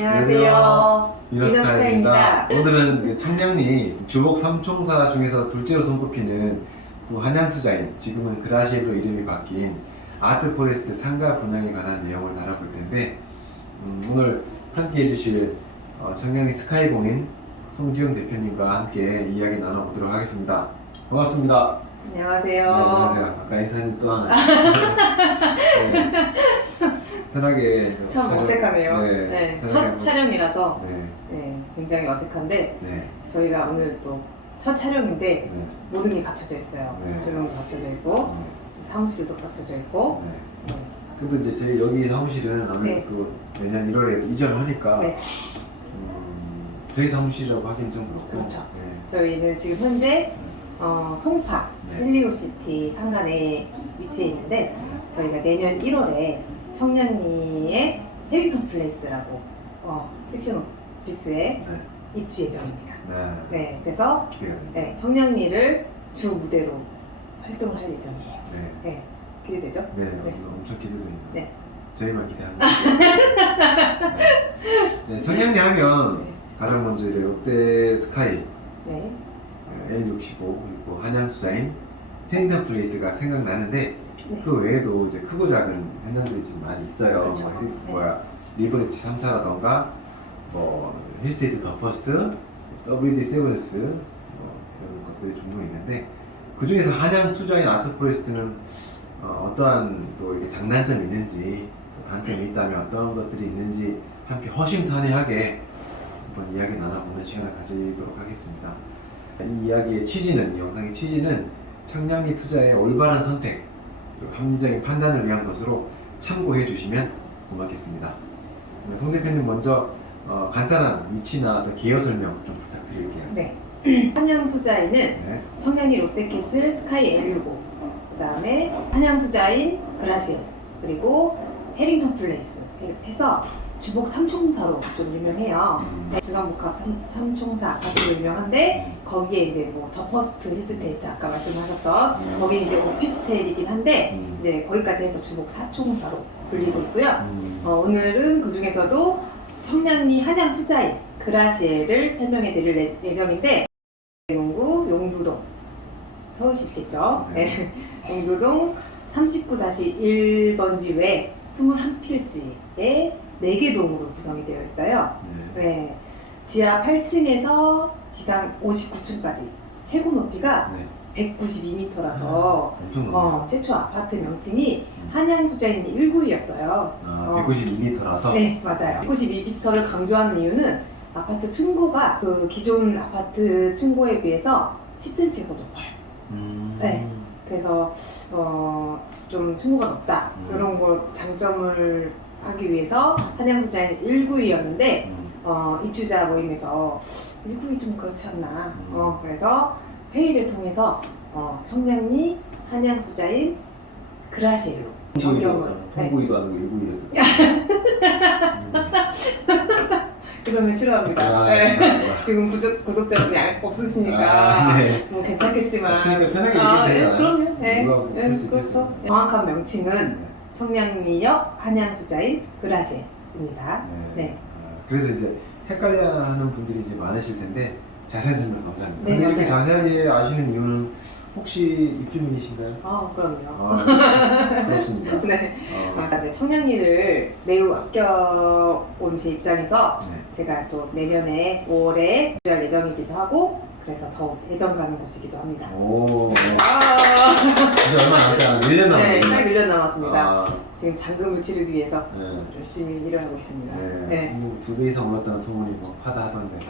안녕하세요. 미너스카입니다. 오늘은 청량리 주복 3총사 중에서 둘째로 손꼽히는 한양수자인, 지금은 그라시엘로 이름이 바뀐 아트포레스트 상가 분양에 관한 내용을 다뤄볼 텐데, 오늘 함께 해주실 청량리 스카이공인 송지영 대표님과 함께 이야기 나눠보도록 하겠습니다. 반갑습니다. 안녕하세요. 네, 안녕하세요. 아까 인사님 또 하나. 네. 편하게. 참 어색하네요. 네, 첫 촬영이라서 네. 굉장히 어색한데, 네. 저희가 오늘 또 첫 촬영인데 네. 모든 게 갖춰져 있어요. 네. 조명도 갖춰져 있고, 사무실도 갖춰져 있고. 네. 근데 이제 저희 여기 사무실은 아무래도 네. 또 내년 1월에 이전을 하니까 네. 저희 사무실이라고 하긴 좀 그렇고. 그렇죠. 네. 저희는 지금 현재 송파 네. 힐리오시티 상간에 위치해 있는데, 저희가 내년 1월에 청량리의 해링턴 플레이스라고 섹션 오피스에 네. 입주 예정입니다. 네. 네, 그래서 기대가 됩니다. 네, 청량리를 주 무대로 활동을 할 예정이에요. 네. 네, 기대되죠? 네. 네. 엄청 기대됩니다. 네. 저희만 기대합니다. 네. 청량리 하면 네. 가장 먼저 이제 롯데 스카이, 네. L65 그리고 한양수자인 해링턴 플레이스가 생각나는데, 네. 그 외에도 이제 크고 작은 현장들이 지금 많이 있어요. 그렇죠. 네. 리버리지 3차라던가 힐스테이트 더 퍼스트, WD 세븐스 이런 것들이 종종 있는데, 그 중에서 한양 수자인 아트포레스트는 어떠한 또 이게 장단점이 있는지, 또 단점이 있다면 어떤 것들이 있는지 함께 허심탄회하게 한번 이야기 나눠보는 시간을 가지도록 하겠습니다. 이 이야기의 취지는, 이 영상의 취지는 청량리 투자의 올바른 선택, 그리고 합리적인 판단을 위한 것으로 참고해 주시면 고맙겠습니다. 송 대표님 먼저 간단한 위치나 또 개요 설명 좀 부탁드릴게요. 네. 한양수자인은 네. 청량리 롯데캐슬 스카이 L65, 그 다음에 한양수자인 그라시엘, 그리고 해링턴 플레이스 해서 주복 3총사로 좀 유명해요. 주상복합 3총사 아파트로 유명한데, 거기에 이제 뭐 더 퍼스트 힐스테이트 아까 말씀하셨던 거기 이제 오피스텔이긴 한데, 이제 거기까지 해서 주복 4총사로 불리고 있고요. 오늘은 그 중에서도 청량리 한양 수자인 그라시엘을 설명해 드릴 예정인데, 용두동 서울시겠죠? 네. 용두동 39-1번지 외 21필지에 4개 동으로 구성이 되어 있어요. 네. 지하 8층에서 지상 59층까지 최고 높이가 192m라서 최초 아파트 명칭이 한양수자인 1구이였어요. 192m라서? 네, 맞아요. 192m를 강조하는 이유는 아파트 층고가 그 기존 아파트 층고에 비해서 10cm가 더 높아요. 네. 그래서 좀 층고가 높다, 이런 걸 장점을 하기 위해서 한양수자인 1구이였는데, 입주자 모임에서 1구이 좀 그렇지 않나, 그래서 회의를 통해서 청량리 한양수자인 그라시엘로 변경을. 통구이도 아니고 1구이였어. 그러면 싫어합니다. 네. 지금 구독자분이 없으시니까 뭐 괜찮겠지만. 없으니까 편하게 얘기해도 되잖아요. 그럼요. 네. 그렇죠. 정확한 명칭은 청량리역 한양수자인 그라시엘입니다. 네. 그래서 이제 헷갈려하는 분들이 이제 많으실 텐데, 자세한 설명 감사합니다. 네, 근데 이렇게 자세하게 아시는 이유는 혹시 입주민이신가요? 그럼요. 그렇습니다. 네. 이제 청량리를 매우 아껴온 제 입장에서 제가 또 내년에 5월에 입주할 예정이기도 하고, 그래서 더욱 애정 가는 곳이기도 합니다. 오. 이제 얼마 남지 않았어요. 1년 남았네요. 네, 딱 1년 남았습니다. 지금 잔금을 치르기 위해서 네. 열심히 일을 하고 있습니다. 네. 뭐 2배 이상 올랐다는 소문이 뭐 하다하던데.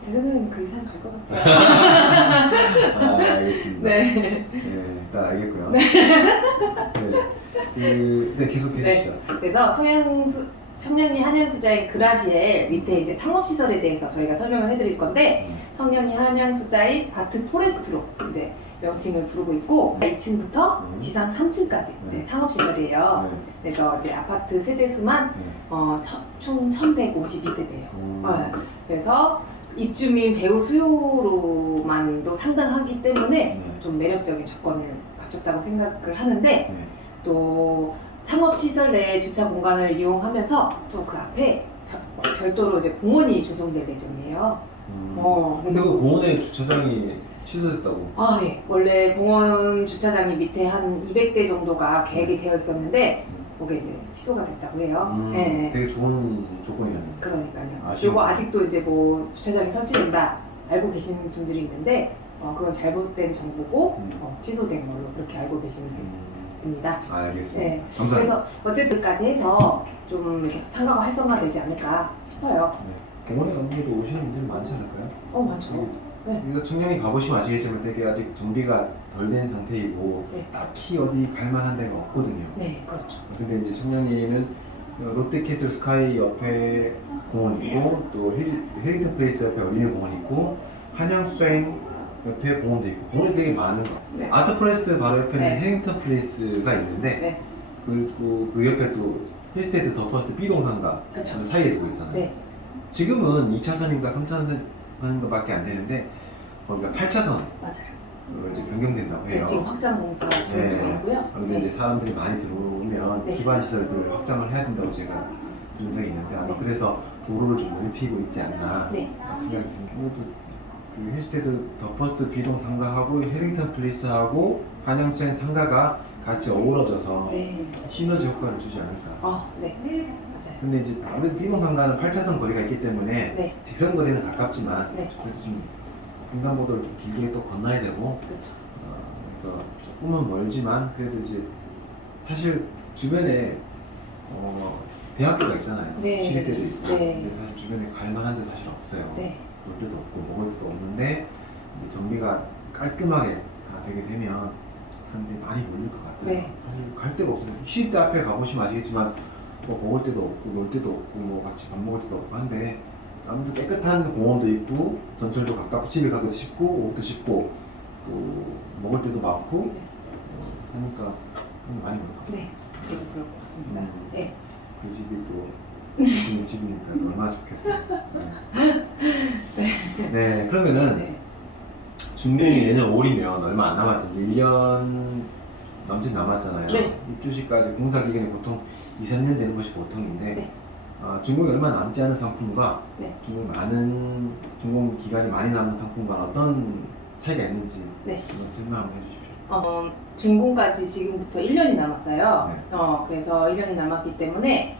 제 생각에는 그 이상 갈 것 같아요. 알겠습니다. 네. 일단 알겠고요. 계속 해주시죠. 그래서 청량리 한양수자인 그라시엘 밑에 이제 상업시설에 대해서 저희가 설명을 해드릴 건데, 청량리 한양수자인 아트포레스트로 이제 명칭을 부르고 있고, 2층부터 지상 3층까지 이제 상업시설이에요. 그래서 이제 아파트 세대수만 총 1152세대예요. 그래서 입주민 배우 수요로만도 상당하기 때문에 좀 매력적인 조건을 갖췄다고 생각을 하는데, 또 상업시설 내 주차 공간을 이용하면서 또 그 앞에 별도로 이제 공원이 조성될 예정이에요. 근데 그 공원의 주차장이 취소됐다고. 아, 예. 원래 공원 주차장이 밑에 한 200대 정도가 계획이 되어 있었는데 그게 이제 취소가 됐다고 해요. 예. 되게 좋은 조건이었네요. 그러니까요. 아쉬운 그리고 거. 아직도 이제 뭐 주차장이 설치된다 알고 계시는 분들이 있는데 그건 잘못된 정보고 취소된 걸로 그렇게 알고 계시면 됩니다. 알겠습니다. 네. 감사합니다. 그래서 어쨌든까지 해서 좀 이렇게 상가가 활성화되지 않을까 싶어요. 공원에 아무래도 오시는 분들이 많지 않을까요? 많죠. 네. 이거 청량리 가보시면 아시겠지만 되게 아직 정비가 덜 된 상태이고 네. 딱히 어디 갈만한 데가 없거든요. 네, 그렇죠. 근데 이제 청량리는 롯데캐슬 스카이 옆에 공원 있고 또 해링턴 플레이스 옆에 어린이 공원 있고 한양수자인 옆에 공원도 있고 공원이 되게 많은 거. 네. 아트 포레스트 바로 옆에는 네. 해링턴 플레이스가 있는데 네. 그리고 그 옆에 또 힐스테이트 더 퍼스트 B동상가 그쵸. 사이에 두고 있잖아요. 네. 지금은 2차선인가 3차선인가밖에 안 되는데 거기가 8차선으로 맞아요. 이제 변경된다고 해요. 네, 지금 확장 공사 진행 네. 중이고요. 그런데 이제 사람들이 많이 들어오면 네. 기반 시설들을 확장을 해야 된다고 제가 들은 적이 있는데 아마 네. 그래서 도로를 좀 넓히고 있지 않나 네. 생각이 듭니다. 그 힐스테이트 더 퍼스트 비동 상가하고 해링턴 플레이스하고 한양수자인 상가가 같이 어우러져서 네. 시너지 효과를 주지 않을까. 네. 맞아요. 근데 이제 아무래도 비동 상가는 8차선 거리가 있기 때문에 네. 직선 거리는 가깝지만 네. 그래도 좀 횡단보도를 좀 길게 또 건너야 되고 그렇죠. 그래서 조금은 멀지만 그래도 이제 사실 주변에 대학교가 있잖아요. 네. 시립대도 있고. 네. 근데 사실 주변에 갈만한 데 사실 없어요. 네. 볼 데도 없고 먹을 데도 없는데 이제 정비가 깔끔하게 다 되게 되면 사람들이 많이 몰릴 것 같아요. 네. 사실 갈 데가 없어요. 시립대 앞에 가보시면 아시겠지만 뭐 먹을 데도 없고 놀 데도 없고 뭐 같이 밥 먹을 데도 없고 한데 아무튼 깨끗한 공원도 있고 전철도 가깝고 집에 가기도 쉽고 오기도 쉽고 또 먹을 데도 많고 그러니까 많이 먹을 것 같아요. 네. 저도 그럴 것 같습니다. 음. 네. 그 집이 또 좋은 집이니까 얼마나 좋겠어요. 네, 그러면은 네. 준공이 내년 5월이면 얼마 안 남았죠. 이제 1년 넘짓 남았잖아요. 네. 입주 시까지 공사 기간이 보통 2, 3년 되는 것이 보통인데 네. 준공이 얼마 남지 않은 상품과 네. 준공 기간이 많이 남은 상품과 어떤 차이가 있는지 네. 한번 설명 한번 해주십시오. 준공까지 지금부터 1년이 남았어요. 네. 그래서 1년이 남았기 때문에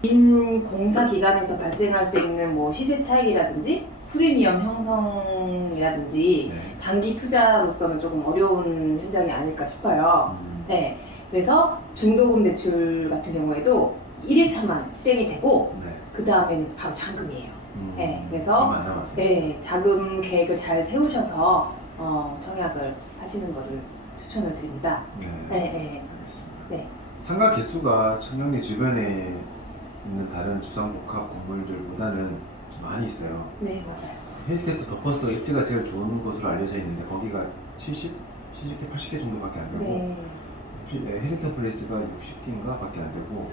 긴 공사 기간에서 발생할 수 있는 뭐 시세 차익이라든지 프리미엄 형성이라든지 네. 단기 투자로서는 조금 어려운 현장이 아닐까 싶어요. 네. 그래서 중도금 대출 같은 경우에도 1회차만 시행이 되고 네. 그 다음에는 바로 잔금이에요. 네, 그래서 얼마 안 남았어요. 네, 자금 계획을 잘 세우셔서 청약을 하시는 것을 추천을 드립니다. 네. 네, 네. 알겠습니다. 네. 상가 개수가 청량리 주변에 있는 다른 주상복합 건물들보다는 좀 많이 있어요. 네, 맞아요. 힐스테이트 더 퍼스트가 입지가 제일 좋은 곳으로 알려져 있는데 거기가 70개, 80개 정도밖에 안 되고 네. 해링턴 플레이스가 60개인가 밖에 안 되고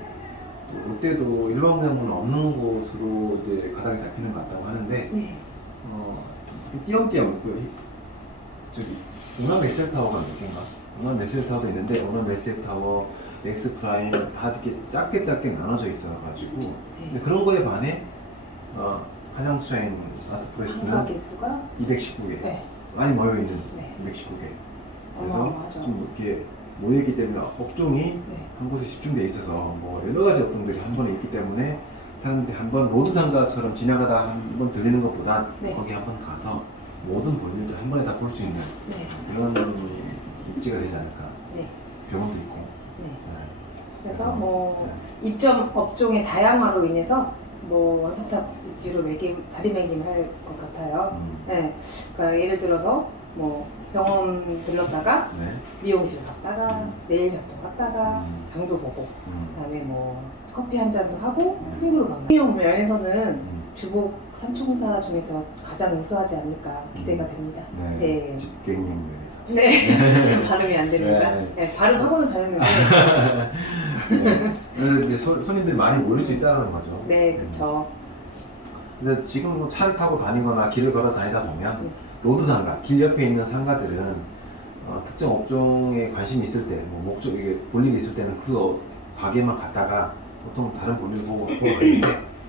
또 롯데도 일반 명문은 없는 곳으로 이제 가닥이 잡히는 것 같다고 하는데 네. 띄엄띄엄 저기 운암 엑셀타워가 몇 개인가? 운암 엑셀타워도 있는데 운암 엑셀타워, 엑스 프라임 다 이렇게 작게 나눠져 있어가지고 근데 네. 그런 거에 반해 한양수자인 아트 상가 포레스트는 개수가 219개 네. 많이 모여 있는 네. 219개 그래서 어마어마하죠. 좀 이렇게 모여 있기 때문에 업종이 네. 한 곳에 집중돼 있어서 뭐 여러 가지 업종들이 한 번에 있기 때문에 사람들이 한번 로드 상가처럼 지나가다 한 번 들리는 것보다 네. 거기 한번 가서 모든 볼일들 한 번에 다 볼 수 있는 네. 그런 입지가 되지 않을까. 네. 병원도 있고. 네. 네. 그래서 뭐 네. 입점 업종의 다양화로 인해서 뭐 원스톱 입지로 자리매김할 것 같아요. 네. 그러니까 예를 들어서 뭐 병원 들렀다가 네. 미용실 갔다가 네일샵도 갔다가 음. 장도 보고 음. 그다음에 뭐 커피 한 잔도 하고 네. 친구도 만나고 형 면에서는 음. 주복 삼총사 중에서 가장 우수하지 않을까 기대가 됩니다. 네. 네. 집객용 면에서. 네. 발음이 안 됩니다. 네. 네. 발음 학원을 다녔는데 네. 그래서 이제 손님들이 많이 몰릴 수 있다는 거죠. 네, 그쵸. 근데 지금 뭐 차를 타고 다니거나 길을 걸어 다니다 보면 네. 로드 상가, 길 옆에 있는 상가들은 특정 업종에 관심이 있을 때, 뭐 목적 이게 볼 일이 있을 때는 그 가게만 갔다가 보통 다른 볼일 보고 가는데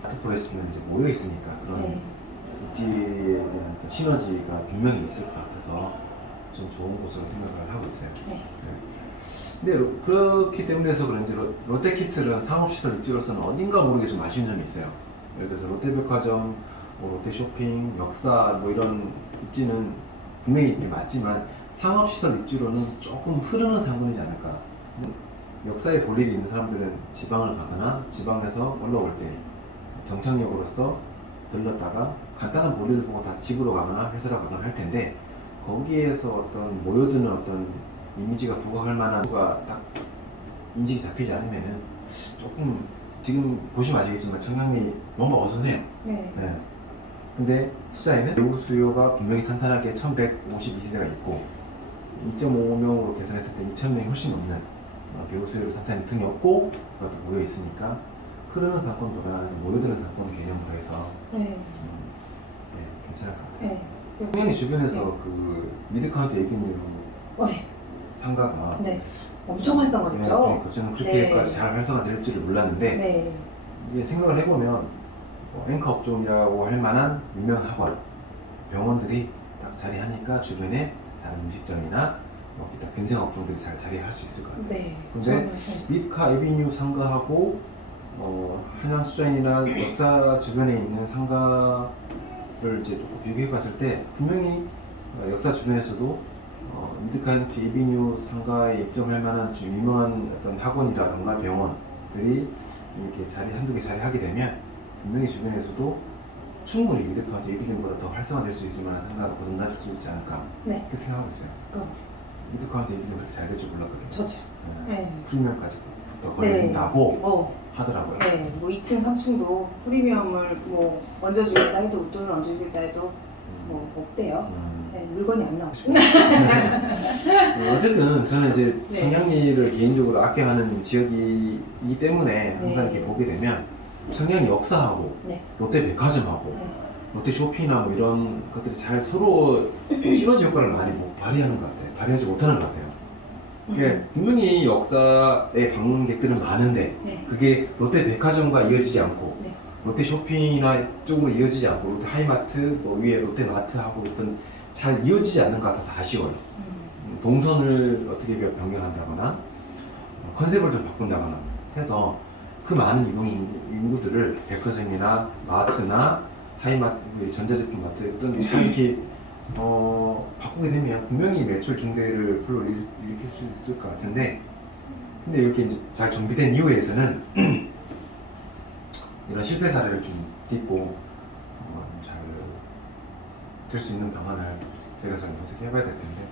아트포레스트는 이제 모여 있으니까 그런 네. 입지에 대한 어떤 시너지가 분명히 있을 것 같아서 좀 좋은 곳으로 생각을 하고 있어요. 네. 근데 그렇기 때문에서 그런지 롯데키슬은 상업시설 입지로서는 어딘가 모르게 좀 아쉬운 점이 있어요. 예를 들어서 롯데백화점, 뭐 롯데쇼핑, 역사 뭐 이런 입지는 분명히 이게 맞지만 상업시설 입지로는 조금 흐르는 상권이지 않을까. 역사에 볼 일이 있는 사람들은 지방을 가거나 지방에서 올라올 때 정착역으로서 들렀다가 간단한 볼일을 보고 다 집으로 가거나 회사로 가거나 할 텐데 거기에서 어떤 모여드는 어떤 이미지가 부각할 만한 거가 딱 인식이 잡히지 않으면은 조금 지금 보시면 아시겠지만 청량리 뭔가 어수선해요. 네. 네. 근데 투자에는 외국 수요가 분명히 탄탄하게 1152세대가 있고 2.5명으로 계산했을 때 2,000명이 훨씬 넘는 배우 수요를 탄탄히 등이 없고 그것도 모여 있으니까 흐르는 상권보다 모여드는 상권 개념으로 해서 네. 네, 괜찮을 것 같아요. 네. 청량리 주변에서 네. 그 미드카운트 에비뉴 네. 상가가 네. 엄청 활성화됐죠? 그러니까 저는 그렇게까지 잘 활성화될 줄을 몰랐는데 네. 이제 생각을 해보면 앵커 업종이라고 할 만한 유명한 학원, 병원들이 딱 자리하니까 주변에 다른 음식점이나 뭐 기타 근생 업종들이 잘 자리할 수 있을 것 같아요. 네. 근데 저는, 미카 에비뉴 상가하고 한양 수자인이나 역사 주변에 있는 상가를 이제 또 비교해 봤을 때 분명히 역사 주변에서도 미드카운트 에비뉴 상가에 입점할 만한 좀 유명한 어떤 학원이라던가 병원들이 이렇게 한두 개 자리하게 되면 분명히 주변에서도 충분히 미드카운트 에비뉴보다 더 활성화될 수 있을 만한 상가가 거듭났을 수 있지 않을까 네. 그렇게 생각하고 있어요. 미드카운트 에비뉴가 그렇게 잘 될 줄 몰랐거든요. 저도. 네. 프리미엄까지 더 걸린다고 하더라고요. 네. 뭐 2층, 3층도 프리미엄을 뭐 얹어주겠다 해도 웃돈을 얹어주겠다 해도 뭐 없대요. 네, 물건이 안 나오죠. 어쨌든 저는 이제 네. 청량리를 개인적으로 아껴하는 지역이기 때문에 항상 네. 이렇게 보게 되면 청량리 역사하고 네. 롯데백화점하고 네. 롯데쇼핑이나 뭐 이런 것들이 잘 서로 시너지 효과를 많이 못 발휘하는 것 같아요. 발휘하지 못하는 것 같아요. 그게 분명히 역사에 방문객들은 많은데 네. 그게 롯데백화점과 이어지지 않고 네. 롯데쇼핑이나 쪽으로 이어지지 않고 롯데 하이마트 뭐 위에 롯데마트하고 어떤 잘 이어지지 않는 것 같아서 아쉬워요. 동선을 어떻게 변경한다거나 컨셉을 좀 바꾼다거나 해서 그 많은 인구들을 백화점이나 마트나 하이마트, 전자제품 마트에 어떤 잘 이렇게 바꾸게 되면 분명히 매출 증대를 불러일으킬 수 있을 것 같은데 근데 이렇게 이제 잘 정비된 이후에서는 이런 실패 사례를 좀 딛고 잘 될 수 있는 방안을 제가 잘 모색해봐야 될 텐데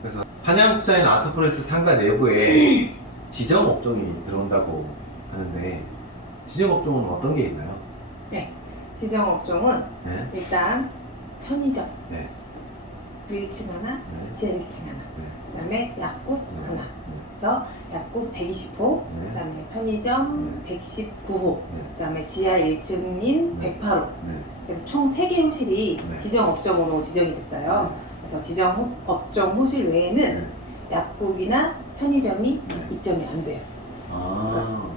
그래서 한양수자인 아트프레스 상가 내부에 지정 업종이 들어온다고 하는데 지정 업종은 어떤 게 있나요? 네. 지정 업종은 네. 일단 편의점 네. 1층 하나, 네. 지하 1층 하나, 네. 그다음에 약국 네. 하나. 그래서 약국 120호, 네. 그다음에 편의점 네. 119호, 네. 그다음에 지하 1층인 네. 108호. 네. 그래서 총 3개 호실이 네. 지정 업종으로 지정이 됐어요. 그래서 지정 업종 호실 외에는 네. 약국이나 편의점이 네. 입점이 안 돼요. 아.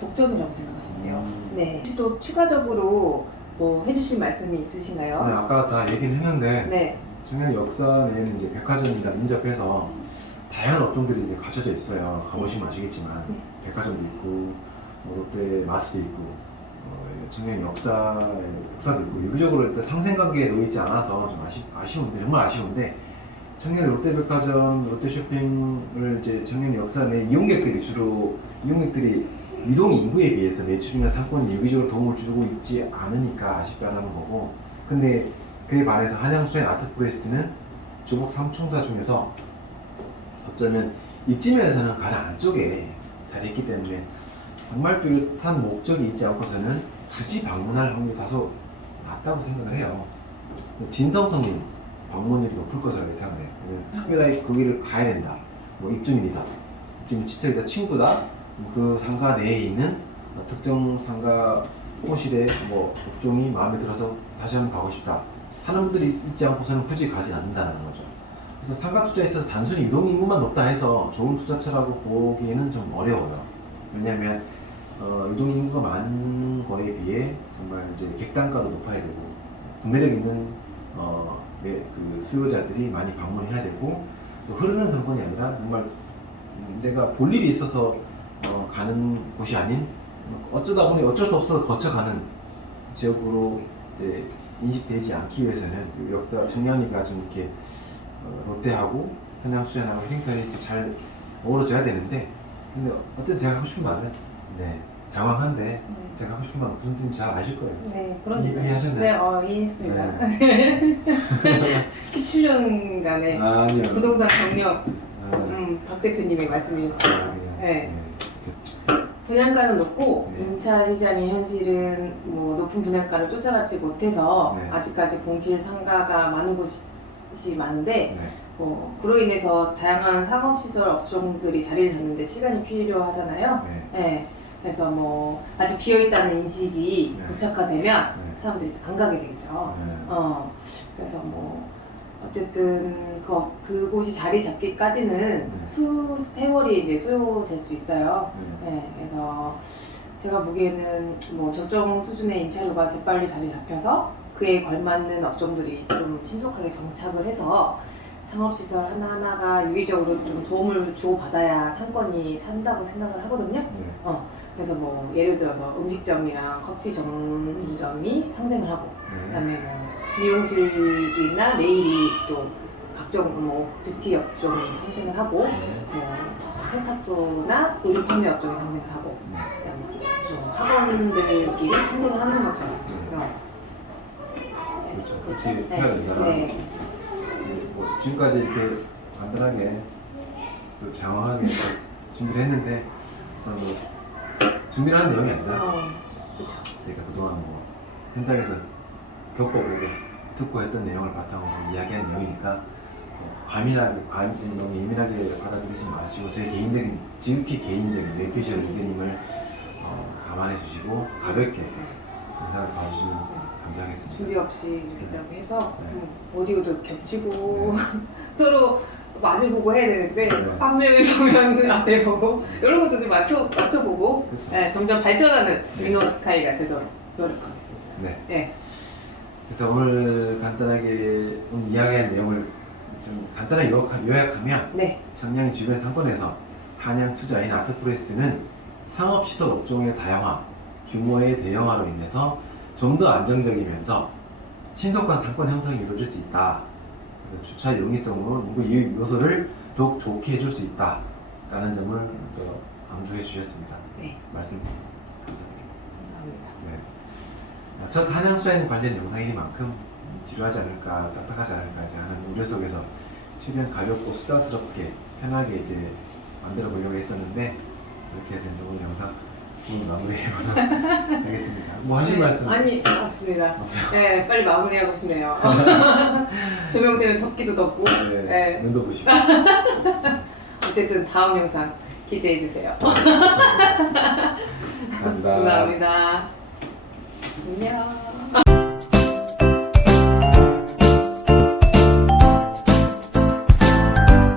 독점이라고 생각하시면 돼요. 음. 네. 혹시 또 추가적으로 뭐 해주실 말씀이 네, 있으신가요? 아까 다 얘기는 했는데 네. 청량 역사 내에는 이제 백화점이랑 인접해서 다양한 업종들이 이제 갖춰져 있어요. 가보시면 아시겠지만 네. 백화점도 있고 롯데 마트도 있고 청량 역사도 있고 유기적으로 일단 상생관계에 놓여 있지 않아서 좀 아쉬운데 정말 아쉬운데 청량 롯데백화점, 롯데쇼핑을 이제 청량 역사 내 이용객들이 이동 인구에 비해서 매출이나 상권이 유기적으로 도움을 주고 있지 않으니까 아쉽다는 거고 근데 그에 반해서 한양수자인 아트포레스트는 주복 3총사 중에서 어쩌면 입지면에서는 가장 안쪽에 자리했기 때문에 정말 뚜렷한 목적이 있지 않고서는 굳이 방문할 확률이 다소 낮다고 생각을 해요. 진성성님 방문율이 높을 것으로 예상을 해요. 특별하게 거기를 가야 된다. 뭐 입주민이다. 입주민 친척이다. 친구다. 그 상가 내에 있는 특정 상가 호실의 뭐 업종이 마음에 들어서 다시 한번 가고 싶다 하는 분들이 있지 않고서는 굳이 가지 않는다는 거죠. 그래서 상가 투자에 있어서 단순히 이동 인구만 높다 해서 좋은 투자처라고 보기에는 좀 어려워요. 왜냐하면 유동 인구가 많은 거에 비해 정말 이제 객단가도 높아야 되고 구매력 있는 그 수요자들이 많이 방문해야 되고 또 흐르는 상권이 아니라 정말 내가 볼 일이 있어서 가는 곳이 아닌 어쩌다 보니 어쩔 수 없어서 거쳐가는 지역으로 이제 인식되지 않기 위해서는 그 역사 청량리가 좀 이렇게 롯데하고 한양수산하고 힐링턴이 잘 어우러져야 되는데 근데 어쨌든 제가 하고 싶은 말은 네 장황한데 제가 하고 싶은 말은 무슨 뜻인지 잘 아실 거예요. 네, 그러니까. 이해하셨나요? 네, 이해했습니다. 17년간의 아니요. 부동산 경력 아, 박 대표님이 말씀해 주셨습니다. 그냥, 네. 분양가는 높고 네. 임차 시장의 현실은 뭐 높은 분양가를 쫓아가지 못해서 네. 아직까지 공실 상가가 많은 곳이 많은데 네. 그로 인해서 다양한 상업시설 업종들이 자리를 잡는데 시간이 필요하잖아요. 네. 네. 그래서 뭐 아직 비어있다는 인식이 네. 고착화되면 네. 사람들이 안 가게 되겠죠. 네. 그래서 뭐 어쨌든 그곳이 자리 잡기까지는 세월이 이제 소요될 수 있어요. 네. 네, 그래서 제가 보기에는 뭐 적정 수준의 임차료가 재빨리 자리 잡혀서 그에 걸맞는 업종들이 좀 신속하게 정착을 해서 상업시설 하나하나가 유기적으로 좀 도움을 주고받아야 상권이 산다고 생각을 하거든요. 네. 그래서 뭐 예를 들어서 음식점이랑 커피 전문점이 상생을 하고 그다음에 뭐 미용실이나 네일이 또 각종 뭐 뷰티 업종이 상생을 하고 뭐 세탁소나 의류 판매 업종이 상생을 하고 그다음에 뭐 학원들끼리 상생을 하는 것처럼 그렇죠. 그렇죠? 그렇게 해야 된다. 네. 뭐 지금까지 이렇게 간단하게 또 장황하게 또 준비를 했는데 어떤 뭐 준비를 하는 내용이 아니라 그렇죠. 저희가 그동안 뭐 현장에서 겪어보고 듣고 했던 내용을 바탕으로 이야기한 내용이니까 과민하게 너무 예민하게 받아들이지 마시고 제 개인적인 지극히 개인적인 뇌피셜 의견임을 감안해 주시고 가볍게 영상을 봐주시면 감사하겠습니다. 준비 없이 이렇게 있다고 해서 네. 오디오도 겹치고 서로 마주보고 해야 되는데 네. 앞면을 보면 앞에 보고 이런 것도 좀 맞춰보고 그렇죠. 네, 점점 발전하는 네. 위너스카이가 되도록 노력하겠습니다. 네. 네. 그래서 오늘 간단하게 이야기한 내용을 좀 간단하게 요약하면 네. 청량 주변 상권에서 한양 수자인 아트포레스트는 상업시설 업종의 다양화, 규모의 대형화로 인해서 좀 더 안정적이면서 신속한 상권 형성이 이루어질 수 있다. 그래서 주차 용이성으로 인구 이익 요소를 더욱 좋게 해줄 수 있다. 라는 점을 또 강조해 주셨습니다. 네. 말씀 감사드립니다. 감사합니다. 네. 첫 한양수자인 관련 영상이니만큼 지루하지 않을까, 딱딱하지 않을까 하는 우려 속에서 최대한 가볍고 수다스럽게 편하게 이제 만들어 보려고 했었는데 이렇게 해서 이제 오늘 영상 마무리해보도록 하겠습니다. 뭐 하실 말씀? 아니 없습니다. 없어요? 네, 빨리 마무리하고 싶네요. 조명 때문에 덥기도 덥고. 네, 네. 눈도 보시고. 어쨌든 다음 영상 기대해 주세요. 감사합니다. 감사합니다. 안녕.